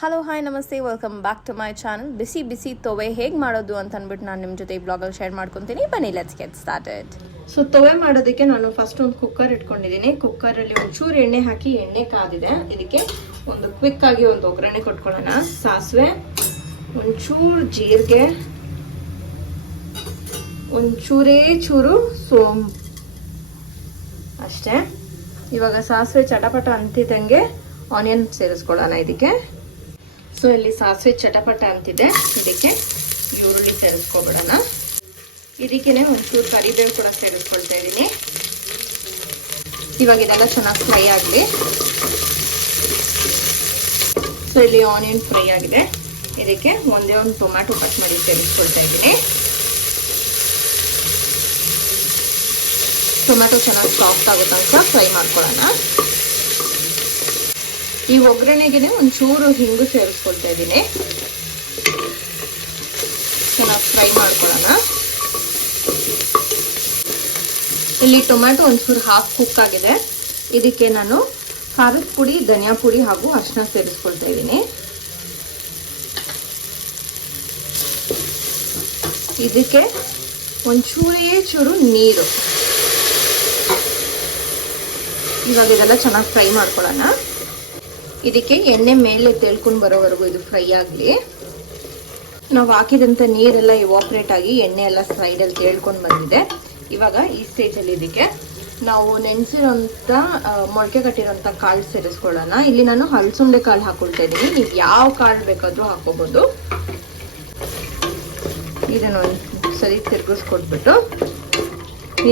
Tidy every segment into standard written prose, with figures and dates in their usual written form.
Hello hi ನಮಸ್ತೆ, welcome back to my channel. ಬಿಸಿ ಬಿಸಿ ತೊವೆ ಹೇಗೆ ಮಾಡೋದು ಅಂತ ಅಂದ್ಬಿಟ್ಟು ನಾನು ನಿಮ್ಮ ಜೊತೆ ಈ ಬ್ಲಾಗಲ್ಲಿ ಶೇರ್ ಮಾಡ್ಕೊತೀನಿ. ಬನ್ನಿ, ಲೆಟ್ಸ್ ಗೆಟ್ ಸ್ಟಾರ್ಟೆಡ್. ಸೊ ತೊವೆ ಮಾಡೋದಕ್ಕೆ ನಾನು ಫಸ್ಟ್ ಒಂದು ಕುಕ್ಕರ್ ಇಟ್ಕೊಂಡಿದ್ದೀನಿ. ಕುಕ್ಕರಲ್ಲಿ ಒಂಚೂರು ಎಣ್ಣೆ ಹಾಕಿ, ಎಣ್ಣೆ ಕಾದಿದೆ. ಇದಕ್ಕೆ ಒಂದು ಕ್ವಿಕ್ ಆಗಿ ಒಂದು ಒಗ್ಗರಣೆ ಕೊಟ್ಕೊಳ್ಳೋಣ. ಸಾಸಿವೆ, ಒಂಚೂರು ಜೀರಿಗೆ, ಒಂಚೂರೇ ಚೂರು ಸೋಂಪು ಅಷ್ಟೇ. ಇವಾಗ ಸಾಸಿವೆ ಚಟಪಟ ಅಂತಿದ್ದಂಗೆ ಆನಿಯನ್ ಸೇರಿಸ್ಕೊಳ್ಳೋಣ ಇದಕ್ಕೆ. ಸೊ ಇಲ್ಲಿ ಸಾಸಿವೆ ಚಟಪಟ ಅಂತಿದೆ, ಇದಕ್ಕೆ ಈರುಳ್ಳಿ ಸೇರಿಸ್ಕೊಬಿಡೋಣ. ಇದಕ್ಕೇನೆ ಒಂಚೂರು ಕರಿಬೇವು ಕೂಡ ಸೇರಿಸ್ಕೊಳ್ತಾ ಇದ್ದೀನಿ. ಇವಾಗ ಇದೆಲ್ಲ ಚೆನ್ನಾಗಿ ಫ್ರೈ ಆಗಲಿ. ಸೊ ಇಲ್ಲಿ ಆನಿಯನ್ ಫ್ರೈ ಆಗಿದೆ. ಇದಕ್ಕೆ ಒಂದೇ ಒಂದು ಟೊಮ್ಯಾಟೊ ಕಟ್ ಮಾಡಿ ಸೇರಿಸ್ಕೊಳ್ತಾ ಇದ್ದೀನಿ. ಟೊಮ್ಯಾಟೊ ಚೆನ್ನಾಗಿ ಸಾಫ್ಟ್ ಆಗೋ ತನಕ ಫ್ರೈ ಮಾಡ್ಕೊಳ್ಳೋಣ. ಈ ಒಗ್ಗರಣೆಗೆ ಒಂಚೂರು ಹಿಂಗು ಸೇರಿಸ್ಕೊಳ್ತಾ ಇದ್ದೀನಿ. ಚೆನ್ನಾಗಿ ಫ್ರೈ ಮಾಡ್ಕೊಳ್ಳೋಣ. ಇಲ್ಲಿ ಟೊಮ್ಯಾಟೊ ಒಂಚೂರು ಹಾಫ್ ಕುಕ್ ಆಗಿದೆ. ಇದಕ್ಕೆ ನಾನು ಖಾರದ ಪುಡಿ, ಧನಿಯಾ ಪುಡಿ ಹಾಗೂ ಅರಿಶಿನ ಸೇರಿಸ್ಕೊಳ್ತಾ ಇದ್ದೀನಿ. ಇದಕ್ಕೆ ಒಂಚೂರೇ ಚೂರು ನೀರು. ಇವಾಗ ಇದೆಲ್ಲ ಚೆನ್ನಾಗಿ ಫ್ರೈ ಮಾಡ್ಕೊಳ್ಳೋಣ. ಇದಕ್ಕೆ ಎಣ್ಣೆ ಮೇಲೆ ತೇಳ್ಕೊಂಡು ಬರೋವರೆಗೂ ಇದು ಫ್ರೈ ಆಗಲಿ. ನಾವು ಹಾಕಿದಂಥ ನೀರೆಲ್ಲ ಇವಾಪ್ರೇಟ್ ಆಗಿ ಎಣ್ಣೆ ಎಲ್ಲ ಸೈಡಲ್ಲಿ ತೇಳ್ಕೊಂಡು ಬಂದಿದೆ. ಇವಾಗ ಈ ಸ್ಟೇಜಲ್ಲಿ ಇದಕ್ಕೆ ನಾವು ನೆನೆಸಿರೋಂಥ ಮೊಳಕೆ ಕಟ್ಟಿರೋಂಥ ಕಾಳು ಸೇರಿಸ್ಕೊಳ್ಳೋಣ. ಇಲ್ಲಿ ನಾನು ಹಲಸುಂಡೆ ಕಾಳು ಹಾಕೊಳ್ತಾ ಇದ್ದೀನಿ. ನೀವು ಯಾವ ಕಾಳು ಬೇಕಾದರೂ ಹಾಕೋಬೋದು. ಇದನ್ನು ಒಂದು ಸರಿ ತಿರುಗಿಸ್ಕೊಟ್ಬಿಟ್ಟು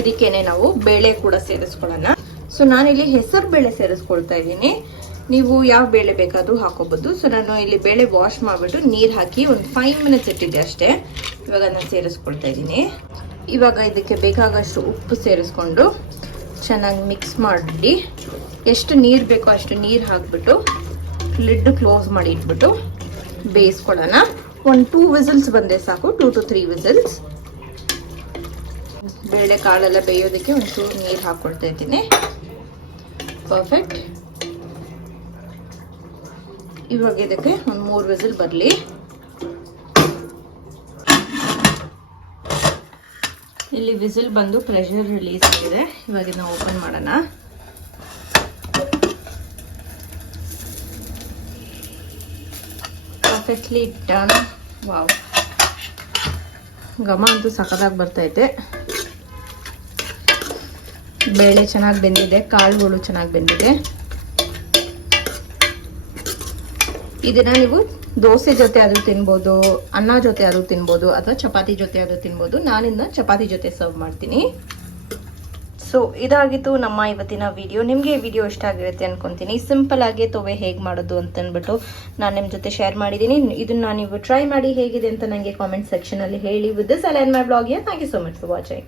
ಇದಕ್ಕೇನೆ ನಾವು ಬೇಳೆ ಕೂಡ ಸೇರಿಸ್ಕೊಳ್ಳೋಣ. ಸೊ ನಾನಿಲ್ಲಿ ಹೆಸರು ಬೇಳೆ ಸೇರಿಸ್ಕೊಳ್ತಾ ಇದ್ದೀನಿ. ನೀವು ಯಾವ ಬೇಳೆ ಬೇಕಾದರೂ ಹಾಕೋಬಹುದು. ಸೊ ನಾನು ಇಲ್ಲಿ ಬೇಳೆ ವಾಶ್ ಮಾಡಿಬಿಟ್ಟು ನೀರು ಹಾಕಿ ಒಂದು 5 ಮಿನಿಟ್ಸ್ ಇಟ್ಟಿದ್ದೆ ಅಷ್ಟೇ. ಇವಾಗ ನಾನು ಸೇರಿಸ್ಕೊಳ್ತಾ ಇದ್ದೀನಿ. ಇವಾಗ ಇದಕ್ಕೆ ಬೇಕಾಗಷ್ಟು ಉಪ್ಪು ಸೇರಿಸ್ಕೊಂಡು ಚೆನ್ನಾಗಿ ಮಿಕ್ಸ್ ಮಾಡಿ, ಎಷ್ಟು ನೀರು ಬೇಕೋ ಅಷ್ಟು ನೀರು ಹಾಕ್ಬಿಟ್ಟು ಲಿಡ್ ಕ್ಲೋಸ್ ಮಾಡಿ ಇಟ್ಬಿಟ್ಟು ಬೇಯಿಸ್ಕೊಳ್ಳೋಣ. ಒಂದು 2 ವಿಸಿಲ್ಸ್ ಬಂದರೆ ಸಾಕು, 2 to 3 ವಿಸಿಲ್ಸ್. ಬೇಳೆ ಕಾಳೆಲ್ಲ ಬೇಯೋದಕ್ಕೆ ಒಂಚೂರು ನೀರು ಹಾಕ್ಕೊಳ್ತಾ ಇದ್ದೀನಿ. ಪರ್ಫೆಕ್ಟ್. ಇವಾಗ ಇದಕ್ಕೆ ಒಂದು 3 ವಿಸಿಲ್ ಬರಲಿ. ಇಲ್ಲಿ ವಿಸಿಲ್ ಬಂದು ಪ್ರೆಷರ್ ರಿಲೀಸ್ ಆಗಿದೆ. ಇವಾಗ ಇದನ್ನ ಓಪನ್ ಮಾಡೋಣ. Perfectly done. ವಾವ್, ಘಮ ಅಂತೂ ಸಖತ್ತಾಗಿ ಬರ್ತೈತೆ. ಬೇಳೆ ಚೆನ್ನಾಗಿ ಬೆಂದಿದೆ, ಕಾಳುಗಳು ಚೆನ್ನಾಗಿ ಬೆಂದಿದೆ. ಇದನ್ನ ನೀವು ದೋಸೆ ಜೊತೆ ಆದ್ರೂ ತಿನ್ಬೋದು, ಅನ್ನ ಜೊತೆ ಆದ್ರೂ ತಿನ್ಬೋದು, ಅಥವಾ ಚಪಾತಿ ಜೊತೆ ಆದ್ರೂ ತಿನ್ಬೋದು. ನಾನಿಂದ ಚಪಾತಿ ಜೊತೆ ಸರ್ವ್ ಮಾಡ್ತೀನಿ. ಸೊ ಇದಾಗಿತ್ತು ನಮ್ಮ ಇವತ್ತಿನ ವಿಡಿಯೋ. ನಿಮಗೆ ಈ ವಿಡಿಯೋ ಇಷ್ಟ ಆಗಿರುತ್ತೆ ಅನ್ಕೊಂತೀನಿ. ಸಿಂಪಲ್ ಆಗಿ ತೊವೆ ಹೇಗೆ ಮಾಡೋದು ಅಂತ ಅಂದ್ಬಿಟ್ಟು ನಾನು ನಿಮ್ಮ ಜೊತೆ ಶೇರ್ ಮಾಡಿದ್ದೀನಿ. ಇದನ್ನ ನೀವು ಟ್ರೈ ಮಾಡಿ ಹೇಗಿದೆ ಅಂತ ನನಗೆ ಕಾಮೆಂಟ್ ಸೆಕ್ಷನ್ ಅಲ್ಲಿ ಹೇಳಿ. With this I end my blog here. Thank you so much for watching.